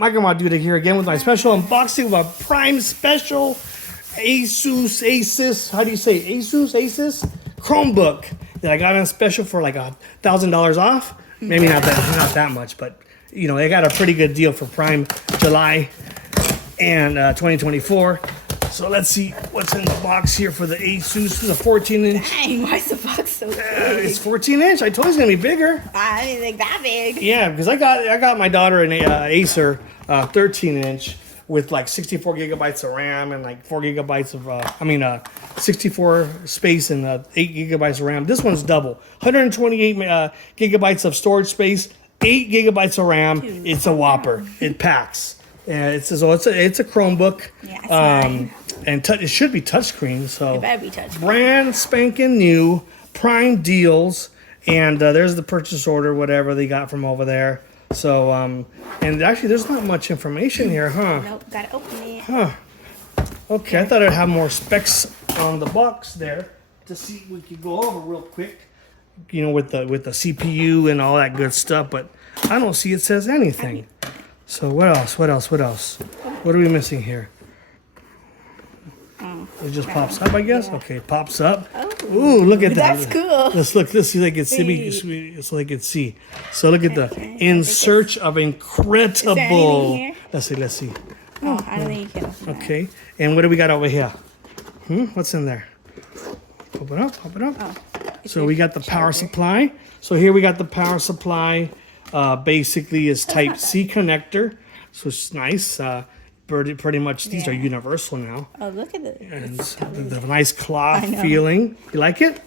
Michael Duda here again with my special unboxing of a Prime Special ASUS, how do you say, ASUS Chromebook that I got on special for like $1,000 off. Maybe not that much, but you know, they got a pretty good deal for Prime July and 2024. So let's see what's in the box here for the ASUS. This is a 14-inch. Dang, why is the box so big? It's 14-inch. I told you it's gonna be bigger. I didn't think that big. Yeah, because I got my daughter an Acer 13-inch with like 64 gigabytes of RAM and like 4 gigabytes of 64 space and 8 gigabytes of RAM. This one's double, 128 gigabytes of storage space, 8 gigabytes of RAM. Dude, it's a whopper. It packs. And it's a Chromebook. Yeah, and it should be touchscreen. So it better be touchscreen. Brand spanking new, Prime deals, and there's the purchase order, whatever they got from over there. So and actually, there's not much information here, huh? Nope, gotta open it. Huh. Okay, I thought I'd have more specs on the box there to see we could go over real quick. You know, with the CPU and all that good stuff, but I don't see it says anything. So what else? What are we missing here? It just pops up, I guess. Yeah. Okay, pops up. Oh, ooh, look at that. That's cool. Let's look. Let's see if they can see. So they can see. So look at the in search of incredible. Let's see. Oh, I don't think you can. Okay, and what do we got over here? What's in there? Open up. Oh, so we got the power supply. So here we got the power supply. Basically is Type C connector, so it's nice. Pretty much these are universal now. Oh, look at it. And the nice cloth feeling. You like it?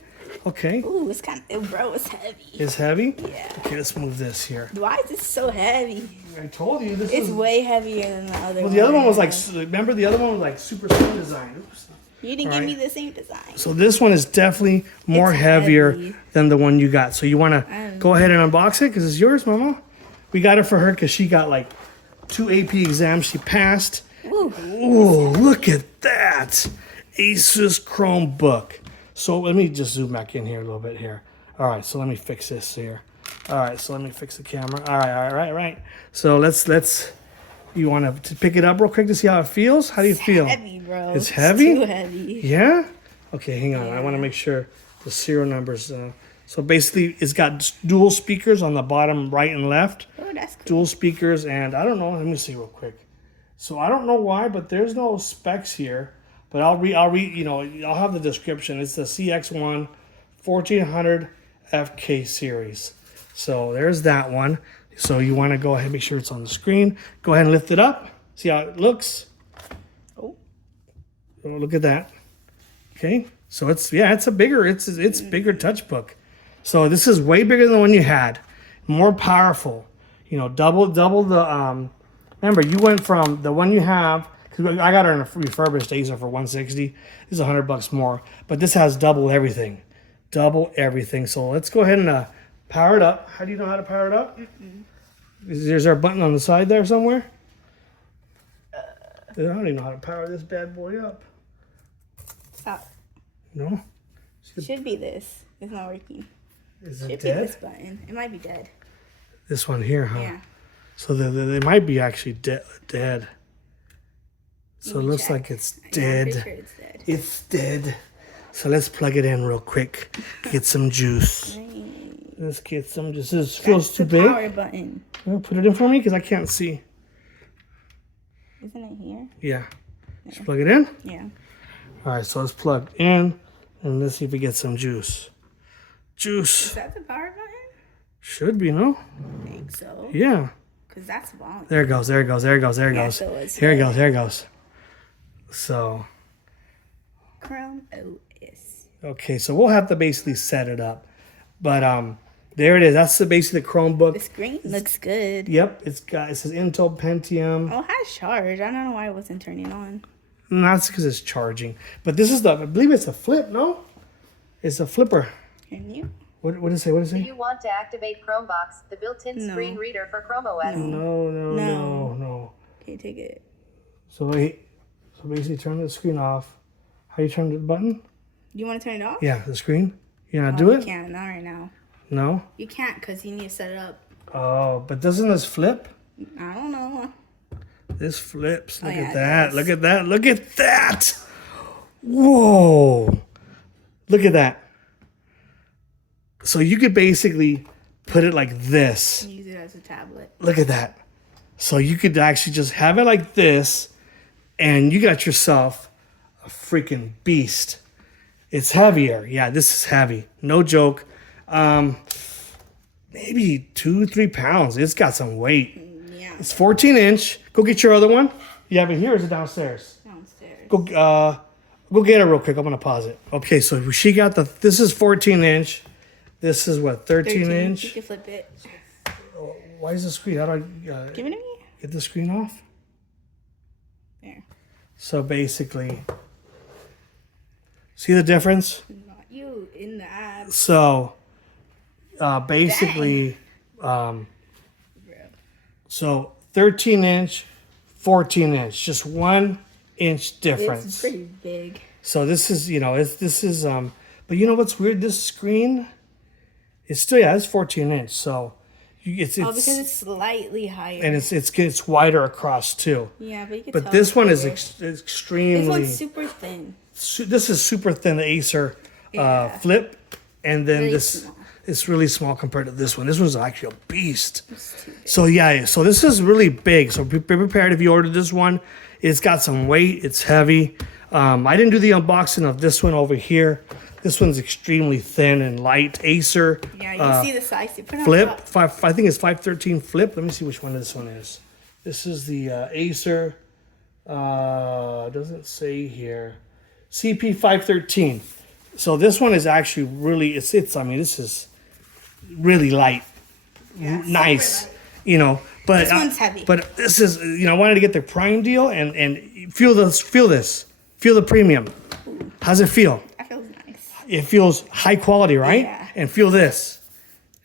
Okay. Ooh, it's kind of, bro, it's heavy. It's heavy? Yeah. Okay, let's move this here. Why is this so heavy? I told you this It's way heavier than the other one. Well, the other one was like, remember the other one was like super slim design. Oops. You didn't give me the same design. So this one is definitely more heavier than the one you got. So you want to go ahead and unbox it because it's yours, Mama. We got it for her because she got like 2 AP exams she passed. Ooh, look at that. ASUS Chromebook. So let me just zoom back in here a little bit here. All right, so let me fix this here. All right, so let me fix the camera. All right. So let's. You want to pick it up real quick to see how it feels? How do you feel? It's heavy, bro. It's heavy? It's too heavy. Yeah? Okay, hang on. I want to make sure the serial numbers. So basically, it's got dual speakers on the bottom right and left. Oh, that's cool. Dual speakers, and I don't know. Let me see real quick. So I don't know why, but there's no specs here. But I'll read. You know, I'll have the description. It's the CX1 1400 FK series. So there's that one. So you want to go ahead and make sure it's on the screen. Go ahead and lift it up. See how it looks. Oh, look at that. Okay, so it's a bigger bigger touch book. So this is way bigger than the one you had, more powerful. You know, double the. Remember, you went from the one you have. Cause I got her in a refurbished Acer for $160. This is $100 more, but this has double everything. So let's go ahead and power it up. How do you know how to power it up? Is there a button on the side there somewhere? I don't even know how to power this bad boy up. Stop. No? Should be this. It's not working. Is it Should dead? be this button. It might be dead. This one here, huh? Yeah. So they might be actually dead. So it looks like it's dead. Yeah, I'm pretty sure it's dead. It's dead. So let's plug it in real quick. Get some juice. Let's get some juice. This feels too big. Power button. Well, put it in for me because I can't see. Isn't it here? Yeah. Just plug it in? Yeah. All right, so let's plug in and let's see if we get some juice. Juice. Is that the power button? Should be, no? I think so. Yeah. Because that's volume. There it goes. So Here it goes. So. Chrome OS. Okay, so we'll have to basically set it up. But there it is. That's basically the Chromebook. The screen looks good. Yep, it says Intel Pentium. Oh, it has charge. I don't know why it wasn't turning on. And that's because it's charging. But this is I believe it's a flip, no? It's a flipper. Can you? What did it say? Do you want to activate Chromebox, the built-in screen reader for Chrome OS? No. Can you take it? So basically turn the screen off. How do you turn the button? You want to turn it off? Yeah, the screen. You know how to do it? You can't. Not right now. No? You can't because you need to set it up. Oh, but doesn't this flip? I don't know. This flips. Look yeah, at it that. does. Look at that. Look at that. Whoa. Look at that. So you could basically put it like this. Use it as a tablet. Look at that. So you could actually just have it like this, and you got yourself a freaking beast. It's heavier. Yeah, this is heavy. No joke. Maybe 2-3 pounds. It's got some weight. Yeah. It's 14-inch. Go get your other one. You have it here or is it downstairs? Downstairs. Go get it real quick. I'm gonna pause it. Okay, so she got this is 14-inch. This is what, 13-inch? You can flip it. Why is the screen? How do I Give it to me. get the screen off? There. So basically, see the difference? Not you in the abs. So basically, so 13-inch, 14-inch, just 1 inch difference. It's pretty big. So this is, but you know what's weird? This screen, it's still, it's 14-inch. So it's because it's slightly higher. and it's wider across too. Yeah, but you can But tell this it's one is bigger. extremely. This one's super thin. This is super thin, the Acer Flip, and then Really this small. is really small compared to this one. This one's actually a beast. It's too big. So yeah, so this is really big. So be prepared if you order this one. It's got some weight. It's heavy. I didn't do the unboxing of this one over here. This one's extremely thin and light. Acer Yeah, you can see the size. You put it on Flip. top. I think it's 513 Flip. Let me see which one this one is. This is the Acer. Doesn't say here. CP513. So this one is actually really. I mean, this is really light. Yeah, super Nice. light. But This one's heavy. But this is, I wanted to get the Prime deal and feel this. Feel the premium. How's it feel? That feels nice. It feels high quality, right? Yeah. And feel this.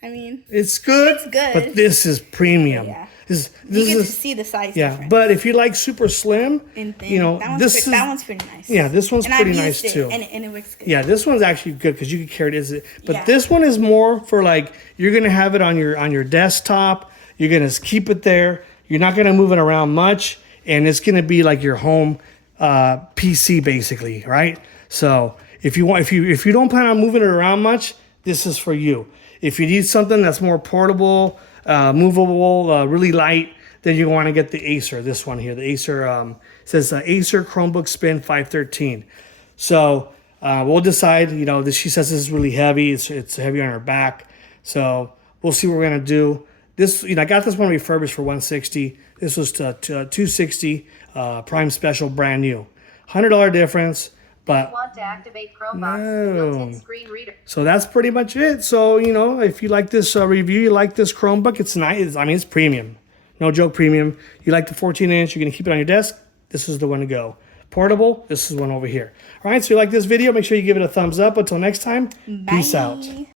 I mean, It's good. It's good. But this is premium. Yeah. This you get to is see the size yeah. difference. But if you like super slim, And thin. That one's pretty nice. Yeah, this one's and pretty I've nice used too. And it works good. Yeah, this one's actually good because you can carry it. But Yeah. this one is more for like you're gonna have it on your desktop. You're gonna keep it there. You're not gonna move it around much, and it's gonna be like your home PC basically, right? So if you don't plan on moving it around much, this is for you. If you need something that's more portable, movable, really light, then you want to get the Acer. This one here, the Acer says Acer Chromebook Spin 513. So we'll decide. She says this is really heavy. It's heavy on her back. So we'll see what we're gonna do. This, I got this one refurbished for $160. This was to $260, Prime Special, brand new. $100 difference, but Want to activate Chromebox, the built-in screen reader. so that's pretty much it. So, if you like this review, you like this Chromebook, it's nice. I mean, it's premium. No joke, premium. You like the 14-inch, you're going to keep it on your desk, this is the one to go. Portable, this is one over here. All right, so you like this video, make sure you give it a thumbs up. Until next time, peace out. Bye.